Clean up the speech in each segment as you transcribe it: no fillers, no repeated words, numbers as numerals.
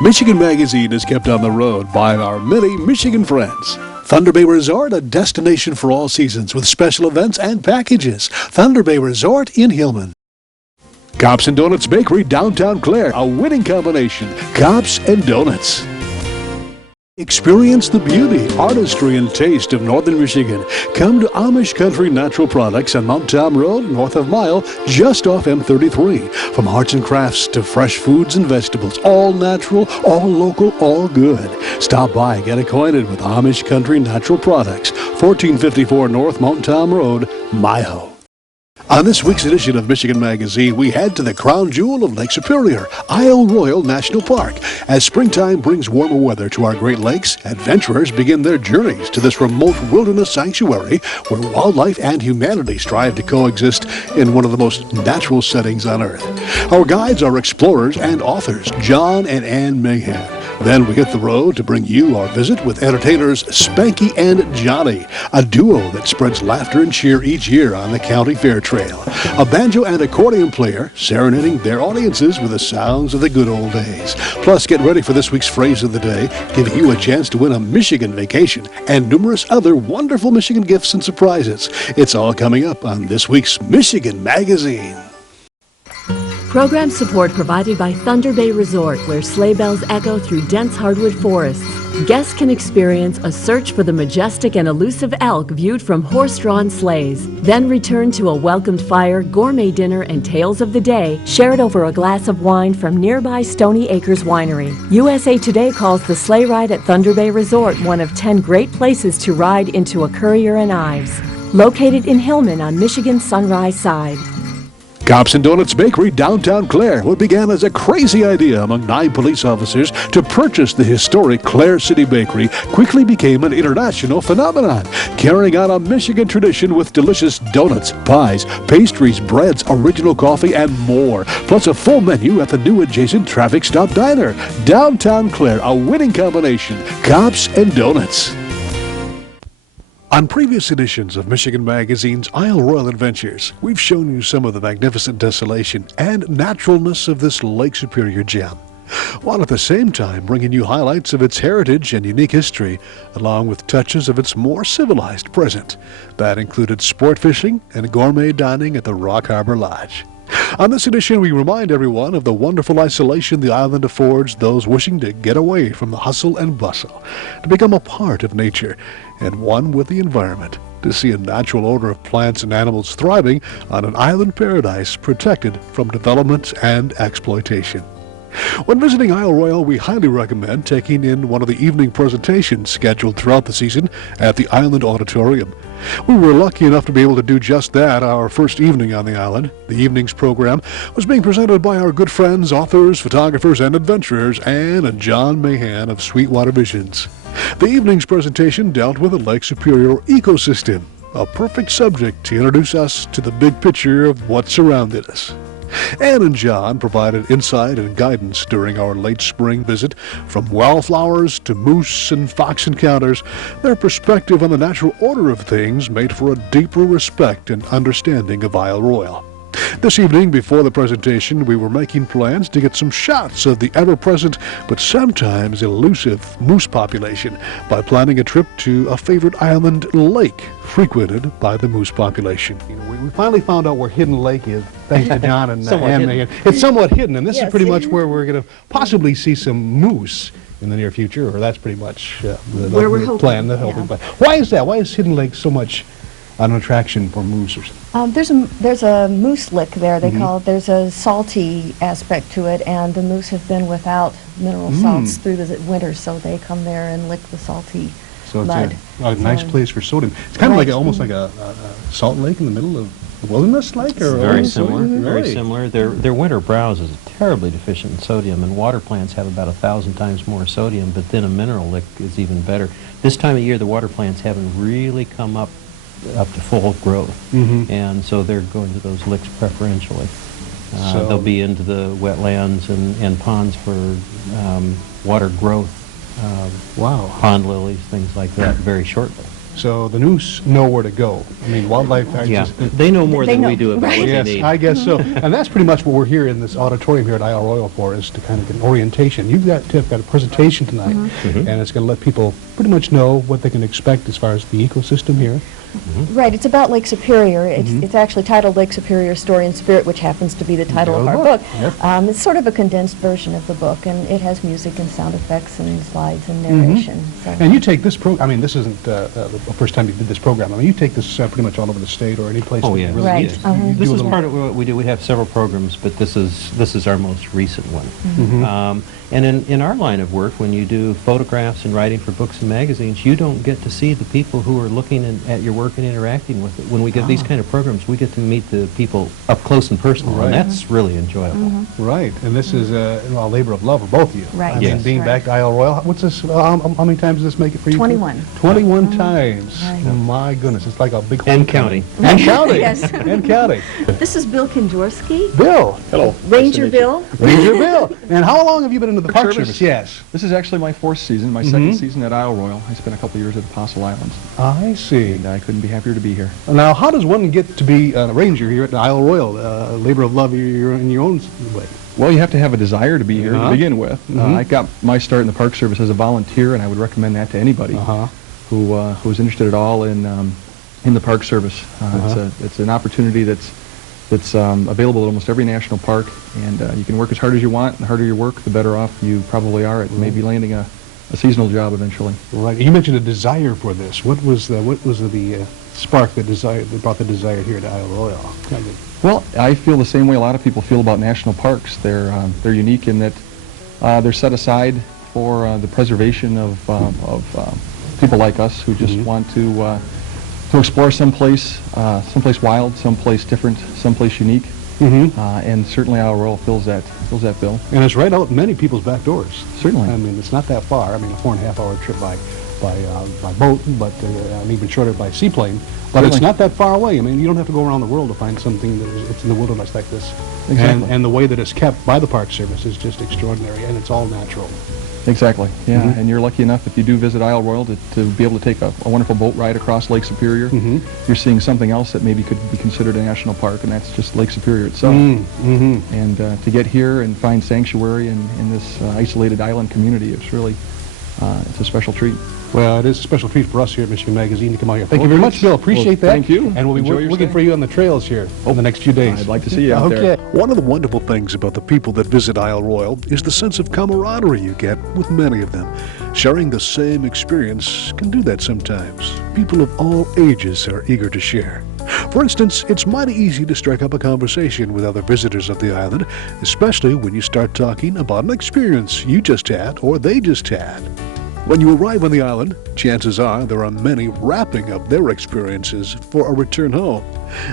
Michigan Magazine is kept on the road by our many Michigan friends. Thunder Bay Resort, a destination for all seasons with special events and packages. Thunder Bay Resort in Hillman. Cops and Donuts Bakery, downtown Clare, a winning combination. Cops and Donuts. Experience the beauty, artistry, and taste of Northern Michigan. Come to Amish Country Natural Products on Mount Tom Road, north of Mile, just off M33. From arts and crafts to fresh foods and vegetables, all natural, all local, all good. Stop by and get acquainted with Amish Country Natural Products, 1454 North Mount Tom Road, Mile. On this week's edition of Michigan Magazine, we head to the crown jewel of Lake Superior, Isle Royale National Park. As springtime brings warmer weather to our Great Lakes, adventurers begin their journeys to this remote wilderness sanctuary where wildlife and humanity strive to coexist in one of the most natural settings on Earth. Our guides are explorers and authors, John and Ann Mahan. Then we hit the road to bring you our visit with entertainers Spanky and Johnny, a duo that spreads laughter and cheer each year on the county fair trail. A banjo and accordion player serenading their audiences with the sounds of the good old days. Plus, get ready for this week's phrase of the day, giving you a chance to win a Michigan vacation and numerous other wonderful Michigan gifts and surprises. It's all coming up on this week's Michigan Magazine. Program support provided by Thunder Bay Resort, where sleigh bells echo through dense hardwood forests. Guests can experience a search for the majestic and elusive elk viewed from horse-drawn sleighs. Then return to a welcomed fire, gourmet dinner, and tales of the day shared over a glass of wine from nearby Stony Acres Winery. USA Today calls the sleigh ride at Thunder Bay Resort one of 10 great places to ride into a Currier and Ives. Located in Hillman on Michigan's Sunrise Side. Cops and Donuts Bakery, downtown Clare, what began as a crazy idea among 9 police officers to purchase the historic Clare City Bakery quickly became an international phenomenon, carrying on a Michigan tradition with delicious donuts, pies, pastries, breads, original coffee, and more, plus a full menu at the new adjacent Traffic Stop Diner. Downtown Clare, a winning combination. Cops and Donuts. On previous editions of Michigan Magazine's Isle Royale Adventures, we've shown you some of the magnificent desolation and naturalness of this Lake Superior gem, while at the same time bringing you highlights of its heritage and unique history, along with touches of its more civilized present. That included sport fishing and gourmet dining at the Rock Harbor Lodge. On this edition, we remind everyone of the wonderful isolation the island affords those wishing to get away from the hustle and bustle, to become a part of nature and one with the environment, to see a natural order of plants and animals thriving on an island paradise protected from development and exploitation. When visiting Isle Royale, we highly recommend taking in one of the evening presentations scheduled throughout the season at the Island Auditorium. We were lucky enough to be able to do just that our first evening on the island. The evening's program was being presented by our good friends, authors, photographers, and adventurers, Ann and John Mahan of Sweetwater Visions. The evening's presentation dealt with the Lake Superior ecosystem, a perfect subject to introduce us to the big picture of what surrounded us. Ann and John provided insight and guidance during our late spring visit. From wildflowers to moose and fox encounters, their perspective on the natural order of things made for a deeper respect and understanding of Isle Royale. This evening, before the presentation, we were making plans to get some shots of the ever-present but sometimes elusive moose population by planning a trip to a favorite island lake frequented by the moose population. We finally found out where Hidden Lake is, thanks to John and Ann Mahan. It's somewhat hidden, and this is pretty much where we're going to possibly see some moose in the near future, or that's pretty much the plan. Why is that? Why is Hidden Lake so much an attraction for moose? There's a moose lick there. They call it. There's a salty aspect to it, and the moose have been without mineral salts through the winter, so they come there and lick the salty mud. It's a nice place for sodium. It's kind of like almost like a salt lake in the middle of the wilderness lake, or very similar. Very similar. Their winter browse is terribly deficient in sodium, and water plants have about 1,000 times more sodium. But then a mineral lick is even better. This time of year, the water plants haven't really come up to full growth, and so they're going to those licks preferentially. They'll be into the wetlands and ponds for water growth, pond lilies, things like that, very shortly. So the Noose know where to go. I mean, wildlife... Yeah, they know more They than know, we do about right. what Yes, they need. I guess so. And that's pretty much what we're here in this auditorium here at Isle Royale for, is to kind of get an orientation. Tiff, got a presentation tonight, and it's going to let people pretty much know what they can expect as far as the ecosystem here. Right, it's about Lake Superior. It's actually titled Lake Superior Story and Spirit, which happens to be the title of our book. Yep. It's sort of a condensed version of the book, and it has music and sound effects and slides and narration. So. And you take this program, I mean, this isn't the first time you did this program. I mean, you take this pretty much all over the state or any place. Oh, that yeah. you really Right. need it. Uh-huh. This do a is little- part of what we do. We have several programs, but this is our most recent one. And in our line of work, when you do photographs and writing for books and magazines, you don't get to see the people who are looking at your work and interacting with it. When we get these kind of programs, we get to meet the people up close and personal, Right. and that's really enjoyable. Right, and this is a labor of love for both of you. Right. I mean, Yes. being back to Isle Royale, what's this, how many times does this make it for you? 21. 21 times. Right. Oh, my goodness, it's like a big... And counting. And counting. Yes. And counting. This is Bill Kinjorski, Bill. Hello. Ranger Bill. Ranger Bill. And how long have you been into the Park Service. Service? Yes. This is actually my fourth season, my second season at Isle Royale. I spent a couple years at Apostle Islands, I see. and I couldn't be happier to be here. Now, how does one get to be a ranger here at Isle Royale? Labor of love, you're in your own way. Well, you have to have a desire to be here Uh-huh. to begin with. I got my start in the Park Service as a volunteer, and I would recommend that to anybody who is interested at all in the Park Service. It's an opportunity that's available at almost every national park, and you can work as hard as you want. The harder you work, the better off you probably are at maybe landing a seasonal job eventually. Right. You mentioned a desire for this. What was the spark that brought the desire here to Isle Royale? Well, I feel the same way a lot of people feel about national parks. They're unique in that they're set aside for the preservation of people like us who just want to explore someplace wild, someplace different, someplace unique. And certainly Isle Royale fills that bill. And it's right out many people's back doors. Certainly. I mean, it's not that far. I mean, a 4.5-hour trip by boat, but and even shorter by seaplane. But it's Certainly. not that far away. I mean, you don't have to go around the world to find something it's in the wilderness like this. Exactly. And the way that it's kept by the Park Service is just extraordinary, and it's all natural. Exactly, yeah. And you're lucky enough, if you do visit Isle Royale, to be able to take a wonderful boat ride across Lake Superior. You're seeing something else that maybe could be considered a national park, and that's just Lake Superior itself. And to get here and find sanctuary in this isolated island community, it's really it's a special treat. Well, it is a special treat for us here at Michigan Magazine to come out here. Thank you Well, very much, Bill. Appreciate that. thank you. And we'll be Enjoy your looking stay. for you on the trails here over the next few days. I'd like to see you out there. Okay. One of the wonderful things about the people that visit Isle Royale is the sense of camaraderie you get with many of them. Sharing the same experience can do that sometimes. People of all ages are eager to share. For instance, it's mighty easy to strike up a conversation with other visitors of the island, especially when you start talking about an experience you just had or they just had. When you arrive on the island, chances are there are many wrapping up their experiences for a return home.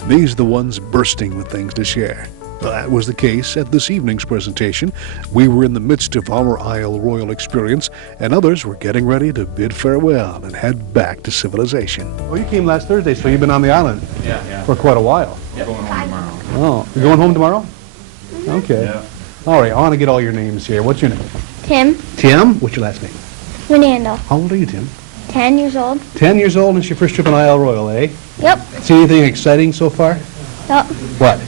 These are the ones bursting with things to share. That was the case at this evening's presentation. We were in the midst of our Isle Royale experience, and others were getting ready to bid farewell and head back to civilization. Well, you came last Thursday, so you've been on the island for quite a while. Going home tomorrow. Oh, you're going home tomorrow? Okay. All right, I want to get all your names here. What's your name? Tim, Tim? What's your last name? Renando, How old are you, Tim? 10 years old. 10 years old, and it's your first trip on Isle Royale, eh? Yep, See anything exciting so far? yep. What?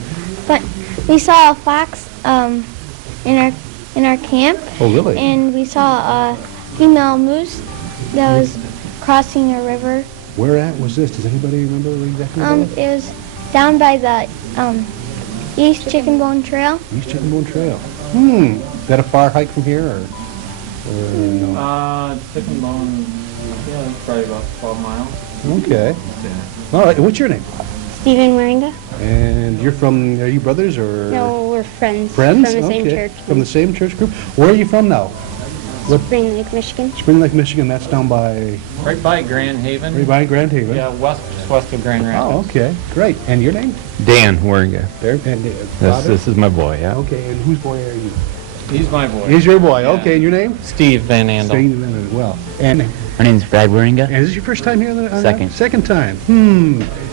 But we saw a fox in our camp, Oh, really? and we saw a female moose that was crossing a river. Where at was this? Does anybody remember exactly where? It was down by the East Chicken Bone Trail. East Chicken Bone Trail. Is that a far hike from here, or no? Chicken Bone, yeah, it's probably about 12 miles. Okay. All right, and what's your name? Stephen Waringa. And are you brothers, or? No, we're friends. Friends? From the same Okay. church. From the same church group? Where are you from now? Spring Lake, Michigan. Spring Lake, Michigan, that's down by, Right by Grand Haven. right by Grand Haven? Yeah, just west of Grand Rapids. Oh, okay, great. And your name? Dan Waringa. There, and father? This is my boy, yeah. Okay, and whose boy are you? He's my boy. He's your boy, Yeah. okay, and your name? Steve Van Andel. Staying in well. And My name's Brad Waringa. is this your first time here? On the Second. Second time.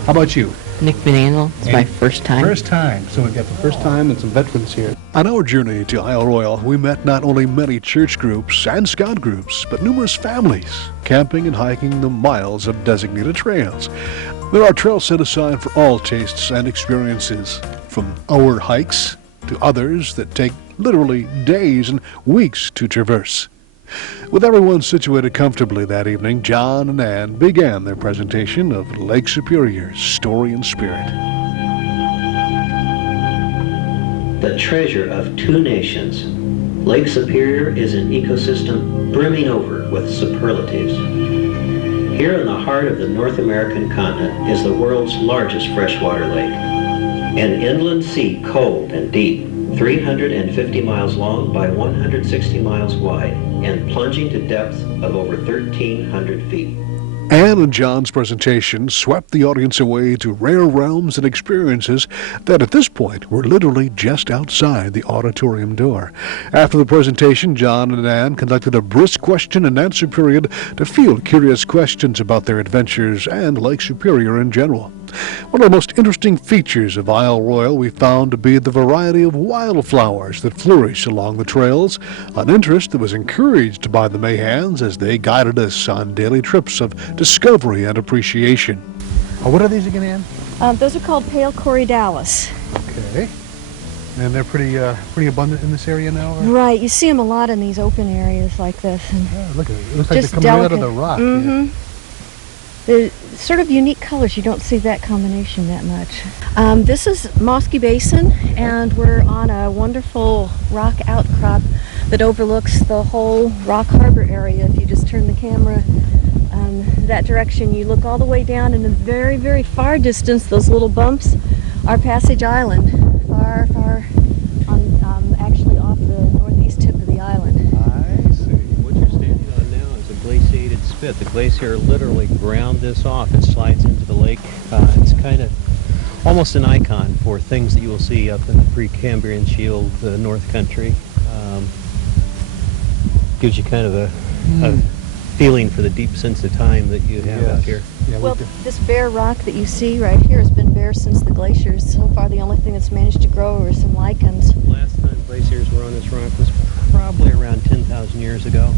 How about you? Nick Bananel. It's my first time. First time. So we've got the first time and some veterans here. On our journey to Isle Royale, we met not only many church groups and scout groups, but numerous families, camping and hiking the miles of designated trails. There are trails set aside for all tastes and experiences, from hour hikes to others that take literally days and weeks to traverse. With everyone situated comfortably that evening, John and Ann began their presentation of Lake Superior's story and spirit. The treasure of two nations, Lake Superior is an ecosystem brimming over with superlatives. Here in the heart of the North American continent is the world's largest freshwater lake. An inland sea cold and deep, 350 miles long by 160 miles wide, and plunging to depths of over 1,300 feet. Ann and John's presentation swept the audience away to rare realms and experiences that at this point were literally just outside the auditorium door. After the presentation, John and Ann conducted a brisk question and answer period to field curious questions about their adventures and Lake Superior in general. One of the most interesting features of Isle Royale we found to be the variety of wildflowers that flourish along the trails, an interest that was encouraged by the Mahans as they guided us on daily trips of discovery and appreciation. What are these again, Ann? Those are called pale corydalis. Okay. And they're pretty abundant in this area now? Or? Right, you see them a lot in these open areas like this. And Yeah, look at it. It looks like just they're coming right out of delicate. the rock. Mm-hmm. They're sort of unique colors. You don't see that combination that much. This is Mosky Basin, and we're on a wonderful rock outcrop that overlooks the whole Rock Harbor area. If you just turn the camera that direction, you look all the way down in the very, very far distance. Those little bumps are Passage Island, far, far on actually off the northeast tip of the island. I see. What you're standing on now is a glaciated spit. The glacier literally ground this off. It slides into the lake. It's kind of almost an icon for things that you will see up in the Precambrian Shield, the North Country. Gives you kind of a feeling for the deep sense of time that you have out here. Yeah, Well, this bare rock that you see right here has been bare since the glaciers. So far, the only thing that's managed to grow are some lichens. Last time glaciers were on this rock was probably around 10,000 years ago.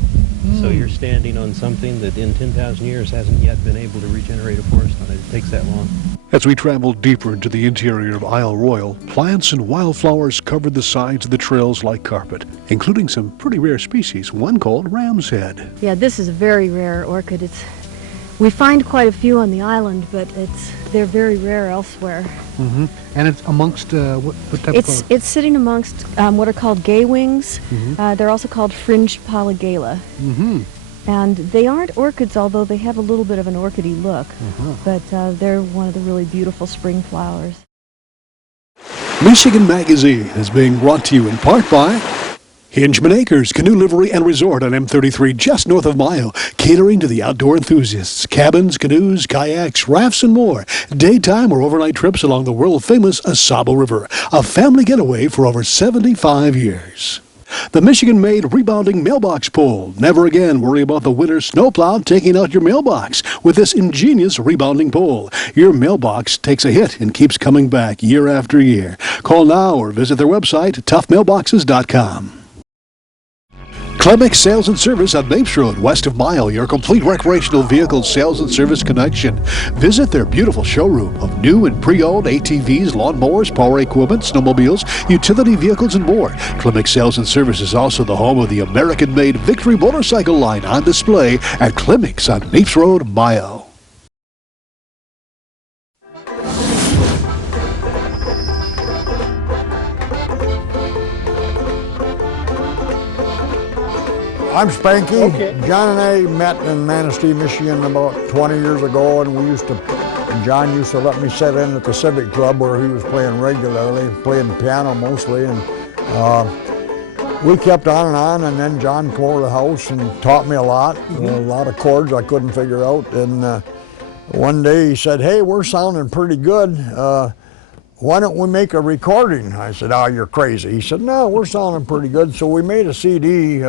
So you're standing on something that in 10,000 years hasn't yet been able to regenerate a forest on it. It takes that long. As we traveled deeper into the interior of Isle Royale, plants and wildflowers covered the sides of the trails like carpet, including some pretty rare species, one called ram's head. Yeah, this is a very rare orchid. We find quite a few on the island, but they're very rare elsewhere. Mm-hmm. And it's amongst what type of... It's sitting amongst what are called gay wings. They're also called fringed polygala. Mm-hmm. And they aren't orchids, although they have a little bit of an orchidy look. But they're one of the really beautiful spring flowers. Michigan Magazine is being brought to you in part by Hingeman Acres Canoe Livery and Resort on M33 just north of Mayo, catering to the outdoor enthusiasts. Cabins, canoes, kayaks, rafts, and more. Daytime or overnight trips along the world-famous Asabo River. A family getaway for over 75 years. The Michigan-made rebounding mailbox pole. Never again worry about the winter snowplow taking out your mailbox with this ingenious rebounding pole. Your mailbox takes a hit and keeps coming back year after year. Call now or visit their website, toughmailboxes.com. Clemix Sales and Service on Mapes Road, west of Mile, your complete recreational vehicle sales and service connection. Visit their beautiful showroom of new and pre-owned ATVs, lawnmowers, power equipment, snowmobiles, utility vehicles, and more. Clemix Sales and Service is also the home of the American-made Victory motorcycle line on display at Clemix on Mapes Road, Mile. I'm Spanky. Okay. John and I met in Manistee, Michigan about 20 years ago, and John used to let me sit in at the Civic Club where he was playing regularly, playing piano mostly, and we kept on, and then John came over to the house and taught me a lot of chords I couldn't figure out, and one day he said, "Hey, we're sounding pretty good. Why don't we make a recording?" I said, "Oh, you're crazy." He said, "No, we're sounding pretty good." So we made a CD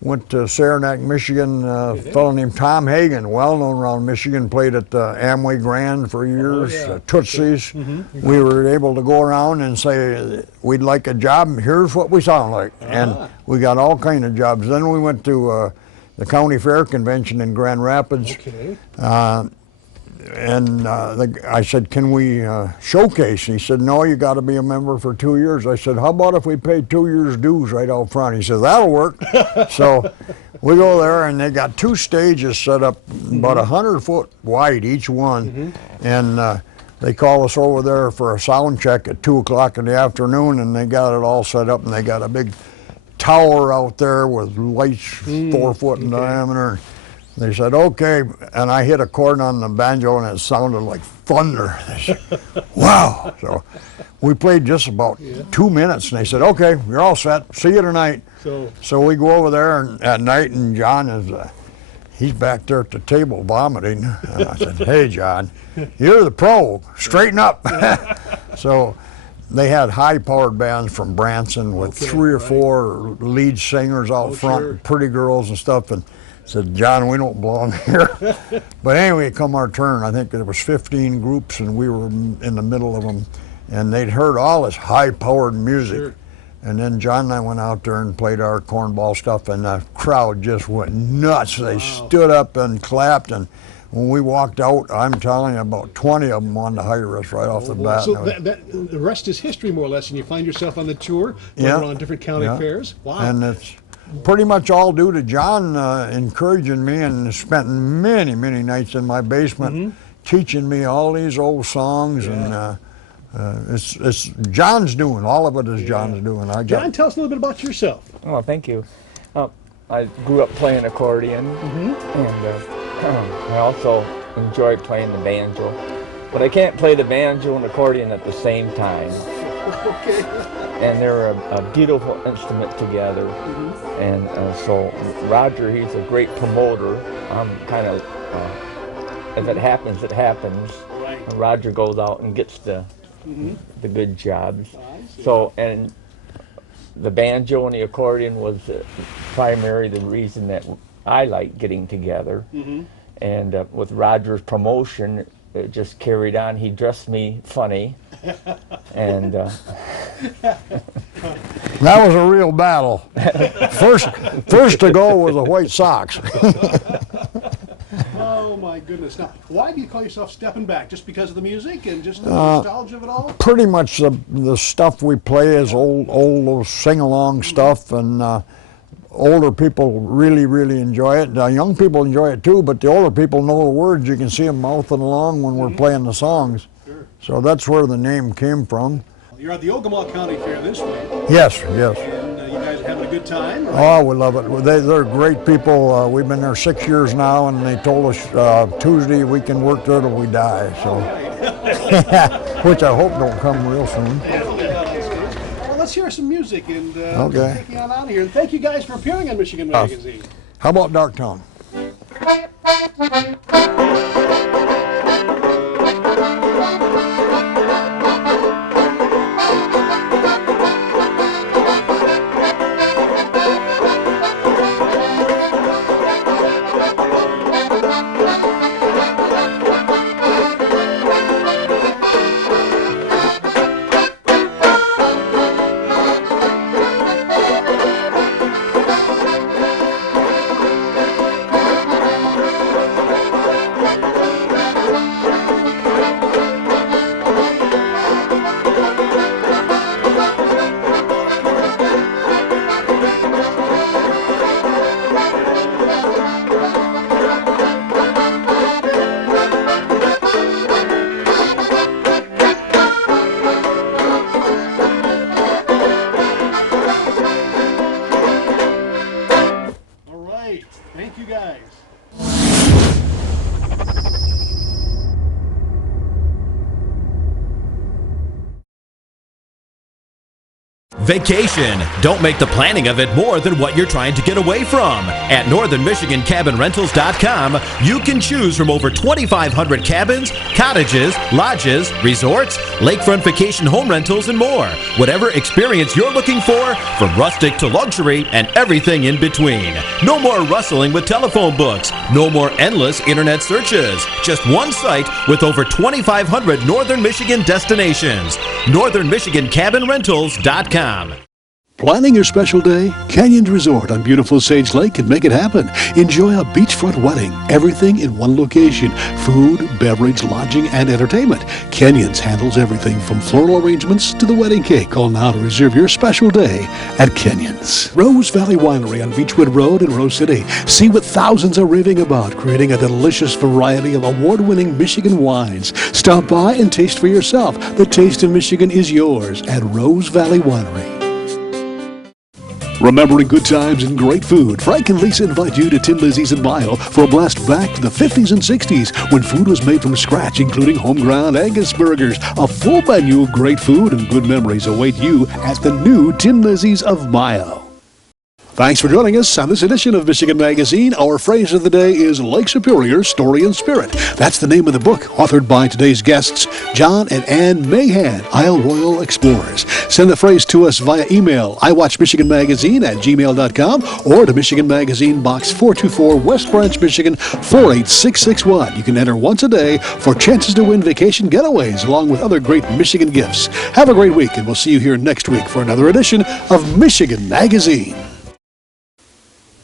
went to Saranac, Michigan. A fellow named Tom Hagen, well known around Michigan, played at the Amway Grand for years, Tootsie's. We were able to go around and say, we'd like a job, here's what we sound like. And we got all kind of jobs. Then we went to the County Fair Convention in Grand Rapids. I said, can we showcase? He said, no, you got to be a member for 2 years. I said, how about if we pay 2 years dues right out front? He said, that'll work. So we go there, and they got 2 stages set up about 100 foot wide each one. And they call us over there for a sound check at 2 o'clock in the afternoon, and they got it all set up, and they got a big tower out there with lights 4 foot in diameter. They said, okay, and I hit a chord on the banjo and it sounded like thunder. They said, wow. So we played just about 2 minutes and they said, okay, you're all set, see you tonight. So we go over there at night and John is, he's back there at the table vomiting. And I said, hey John, you're the pro, straighten up. So they had high-powered bands from Branson with 3 or 4 lead singers out front, pretty girls and stuff. And said, John, we don't belong here. But anyway, come our turn, I think there was 15 groups and we were in the middle of them. And they'd heard all this high-powered music. And then John and I went out there and played our cornball stuff and the crowd just went nuts. They stood up and clapped, and when we walked out, I'm telling you, about 20 of them wanted to hire us right off the bat. So the rest is history, more or less, and you find yourself on the tour, going on different county fairs. Wow. And it's pretty much all due to John encouraging me, and spent many, many nights in my basement teaching me all these old songs. And it's John's doing. All of it is John's doing. John, tell us a little bit about yourself. Oh, thank you. I grew up playing accordion, and I also enjoy playing the banjo. But I can't play the banjo and accordion at the same time. And they're a beautiful instrument together. And so Roger, he's a great promoter. I'm kind of, if it happens, it happens. And Roger goes out and gets the good jobs. So, and the banjo and the accordion was primarily the reason that I like getting together. And with Roger's promotion, it just carried on. He dressed me funny. And that was a real battle. First to go was the white socks. Oh my goodness! Now, why do you call yourself Stepping Back? Just because of the music and just the nostalgia of it all? Pretty much the stuff we play is old sing-along stuff, and older people really, really enjoy it. Young people enjoy it too, but the older people know the words. You can see them mouthing along when we're playing the songs. So that's where the name came from. You're at the Ogama County Fair this week. Yes. And you guys are having a good time? Right? Oh, we love it. They're great people. We've been there 6 years now, and they told us Tuesday we can work there till we die. So, which I hope don't come real soon. Well, let's hear some music and take you on out of here. And thank you guys for appearing on Michigan Magazine. How about Darktown? Vacation. Don't make the planning of it more than what you're trying to get away from. At northernmichigancabinrentals.com, you can choose from over 2,500 cabins, cottages, lodges, resorts, lakefront vacation home rentals, and more. Whatever experience you're looking for, from rustic to luxury and everything in between. No more rustling with telephone books. No more endless internet searches. Just one site with over 2,500 Northern Michigan destinations. northernmichigancabinrentals.com. Planning your special day? Canyons Resort on beautiful Sage Lake can make it happen. Enjoy a beachfront wedding. Everything in one location. Food, beverage, lodging, and entertainment. Canyons handles everything from floral arrangements to the wedding cake. Call now to reserve your special day at Canyons. Rose Valley Winery on Beechwood Road in Rose City. See what thousands are raving about, creating a delicious variety of award-winning Michigan wines. Stop by and taste for yourself. The taste of Michigan is yours at Rose Valley Winery. Remembering good times and great food, Frank and Lisa invite you to Tin Lizzie's in Mile for a blast back to the 50s and 60s when food was made from scratch, including home-ground Angus burgers. A full menu of great food and good memories await you at the new Tin Lizzie's of Mayo. Thanks for joining us on this edition of Michigan Magazine. Our phrase of the day is Lake Superior, Story and Spirit. That's the name of the book, authored by today's guests, John and Ann Mahan, Isle Royale Explorers. Send the phrase to us via email, iwatchmichiganmagazine@gmail.com, or to Michigan Magazine, Box 424, West Branch, Michigan, 48661. You can enter once a day for chances to win vacation getaways, along with other great Michigan gifts. Have a great week, and we'll see you here next week for another edition of Michigan Magazine.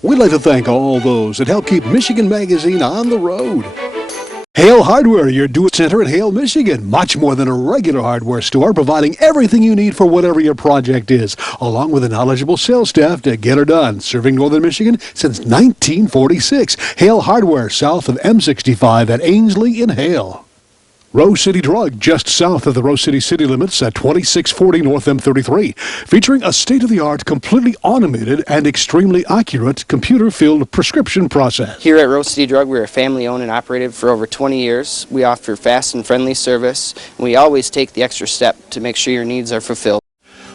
We'd like to thank all those that help keep Michigan Magazine on the road. Hale Hardware, your do-it-center in Hale, Michigan. Much more than a regular hardware store, providing everything you need for whatever your project is, along with a knowledgeable sales staff to get her done. Serving Northern Michigan since 1946. Hale Hardware, south of M65 at Ainsley in Hale. Rose City Drug, just south of the Rose City city limits at 2640 North M33, featuring a state-of-the-art, completely automated and extremely accurate computer-filled prescription process. Here at Rose City Drug, we're a family-owned and operated for over 20 years. We offer fast and friendly service, and we always take the extra step to make sure your needs are fulfilled.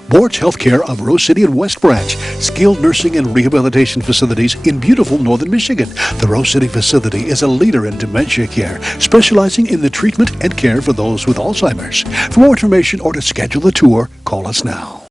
Borch Healthcare of Rose City and West Branch, skilled nursing and rehabilitation facilities in beautiful Northern Michigan. The Rose City facility is a leader in dementia care, specializing in the treatment and care for those with Alzheimer's. For more information or to schedule a tour, call us now.